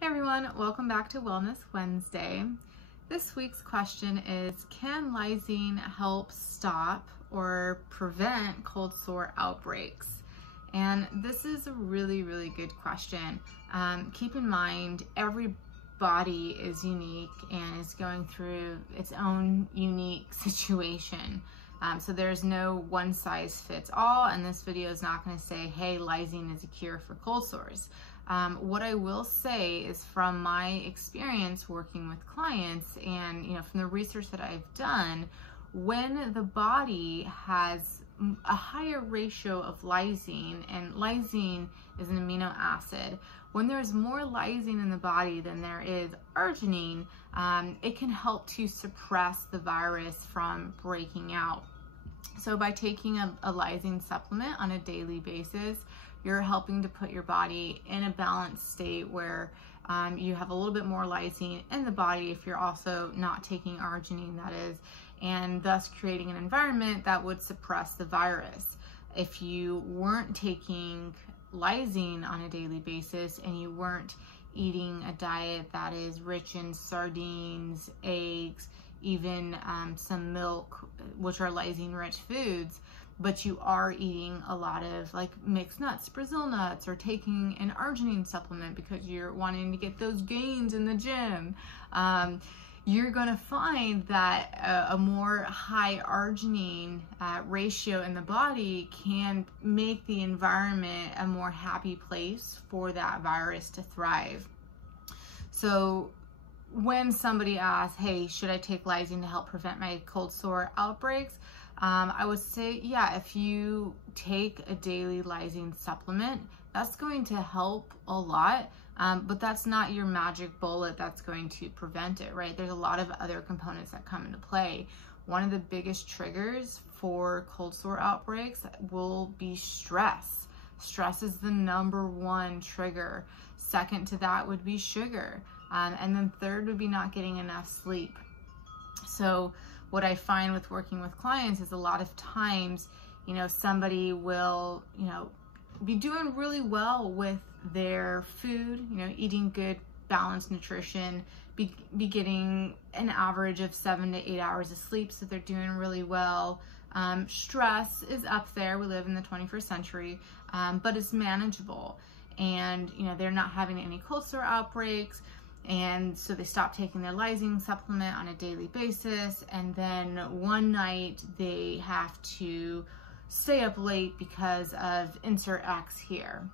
Hey everyone, welcome back to Wellness Wednesday. This week's question is, can lysine help stop or prevent cold sore outbreaks? And this is a really good question. Keep in mind, every body is unique and is going through its own unique situation. So there's no one size fits all, and this video is not going to say, hey, lysine is a cure for cold sores. What I will say is, from my experience working with clients and from the research that I've done, when the body has a higher ratio of lysine, and lysine is an amino acid, when there's more lysine in the body than there is arginine, it can help to suppress the virus from breaking out. So by taking a lysine supplement on a daily basis, you're helping to put your body in a balanced state where you have a little bit more lysine in the body if you're also not taking arginine, that is, and thus creating an environment that would suppress the virus. If you weren't taking lysine on a daily basis and you weren't eating a diet that is rich in sardines, eggs, even some milk, which are lysine rich foods, but you are eating a lot of like mixed nuts, Brazil nuts, or taking an arginine supplement because you're wanting to get those gains in the gym, you're going to find that a more high arginine ratio in the body can make the environment a more happy place for that virus to thrive. So when somebody asks, hey, should I take lysine to help prevent my cold sore outbreaks? I would say, yeah, if you take a daily lysine supplement, that's going to help a lot, but that's not your magic bullet that's going to prevent it, right? There's a lot of other components that come into play. One of the biggest triggers for cold sore outbreaks will be stress. Stress is the #1 trigger. Second to that would be sugar. And then third would be not getting enough sleep. So what I find with working with clients is a lot of times, somebody will, be doing really well with their food, eating good, balanced nutrition, be getting an average of 7 to 8 hours of sleep, so they're doing really well. Stress is up there. We live in the 21st century, but it's manageable. And, they're not having any cold sore outbreaks. And so they stop taking their lysine supplement on a daily basis. And then one night they have to stay up late because of insert X here.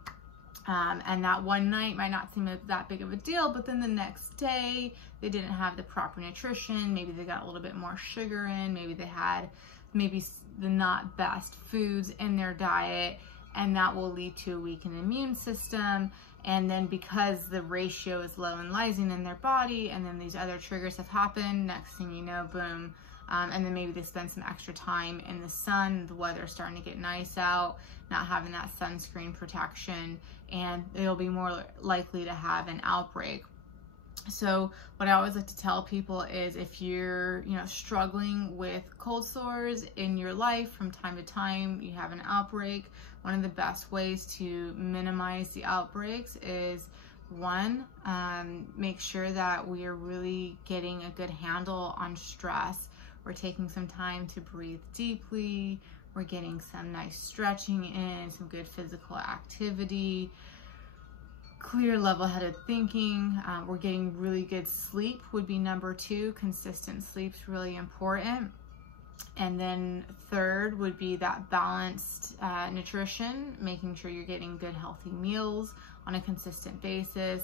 And that one night might not seem that big of a deal, but then the next day they didn't have the proper nutrition. Maybe they got a little bit more sugar in. Maybe they had the not best foods in their diet, and that will lead to a weakened immune system. And then because the ratio is low in lysine in their body, and then these other triggers have happened, next thing you know, boom. And then maybe they spend some extra time in the sun, the weather's starting to get nice out, not having that sunscreen protection, and they'll be more likely to have an outbreak. So what I always like to tell people is, if you're struggling with cold sores in your life from time to time, you have an outbreak, one of the best ways to minimize the outbreaks is, one, make sure that we are really getting a good handle on stress. We're taking some time to breathe deeply. We're getting some nice stretching in, some good physical activity, clear, level-headed thinking. We're getting really good sleep would be #2. Consistent sleep's really important. And then third would be that balanced nutrition, making sure you're getting good, healthy meals on a consistent basis,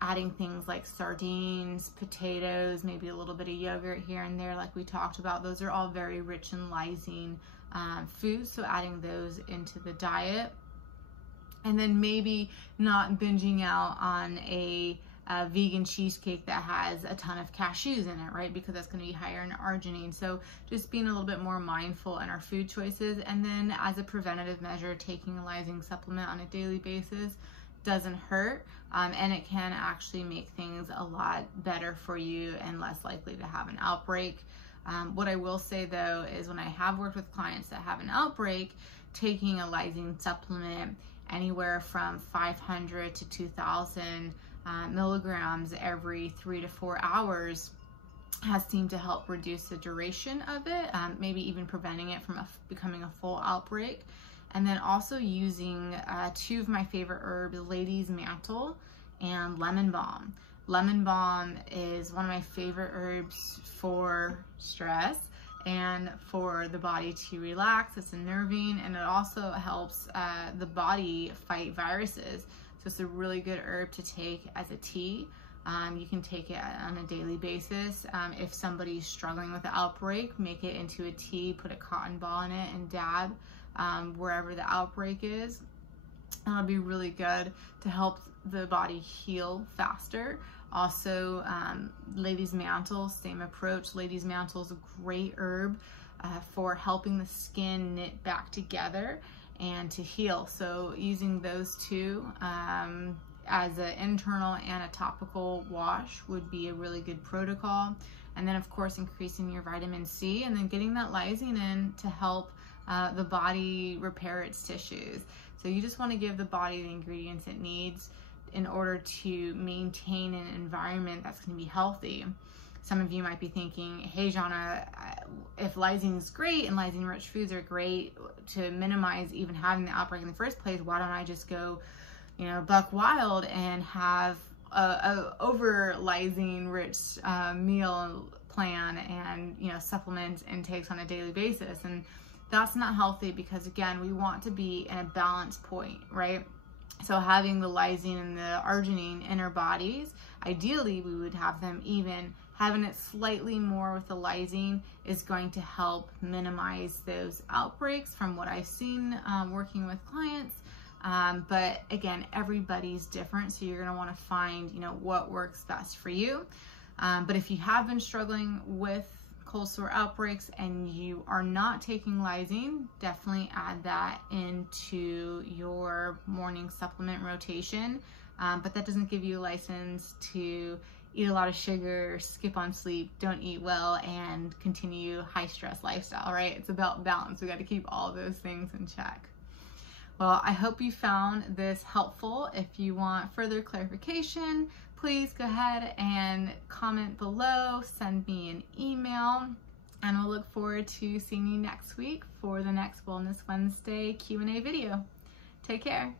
adding things like sardines, potatoes, maybe a little bit of yogurt here and there like we talked about. Those are all very rich in lysine foods, so adding those into the diet. And then maybe not binging out on a vegan cheesecake that has a ton of cashews in it, right? Because that's going to be higher in arginine. So just being a little bit more mindful in our food choices. And then as a preventative measure, taking a lysine supplement on a daily basis doesn't hurt, and it can actually make things a lot better for you and less likely to have an outbreak. What I will say though is, when I have worked with clients that have an outbreak, taking a lysine supplement anywhere from 500 to 2,000 milligrams every 3 to 4 hours has seemed to help reduce the duration of it, maybe even preventing it from becoming a full outbreak. And then also using 2 of my favorite herbs, lady's mantle and lemon balm. Lemon balm is one of my favorite herbs for stress and for the body to relax. It's unnerving, and it also helps the body fight viruses. So it's a really good herb to take as a tea. You can take it on a daily basis. If somebody's struggling with an outbreak, make it into a tea, put a cotton ball in it, and dab wherever the outbreak is. That'll be really good to help the body heal faster. Also, lady's mantle, same approach. Lady's mantle is a great herb for helping the skin knit back together and to heal. So using those 2 as an internal and a topical wash would be a really good protocol. And then of course increasing your vitamin C, and then getting that lysine in to help the body repair its tissues. So you just want to give the body the ingredients it needs in order to maintain an environment that's going to be healthy. Some of you might be thinking, hey Jana, if lysine is great and lysine rich foods are great to minimize even having the outbreak in the first place, why don't I just go, you know, buck wild and have a over lysine rich meal plan and, you know, supplement intakes on a daily basis? And that's not healthy, because again, we want to be in a balance point, right? So having the lysine and the arginine in our bodies, ideally we would have them even. Having it slightly more with the lysine is going to help minimize those outbreaks from what I've seen working with clients. But again, everybody's different, so you're gonna wanna find, you know, what works best for you. But if you have been struggling with cold sore outbreaks and you are not taking lysine, definitely add that into your morning supplement rotation. But that doesn't give you a license to eat a lot of sugar, skip on sleep, don't eat well, and continue high stress lifestyle, right? It's about balance. We got to keep all those things in check. Well, I hope you found this helpful. If you want further clarification, please go ahead and comment below, send me an email, and I'll look forward to seeing you next week for the next Wellness Wednesday Q&A video. Take care.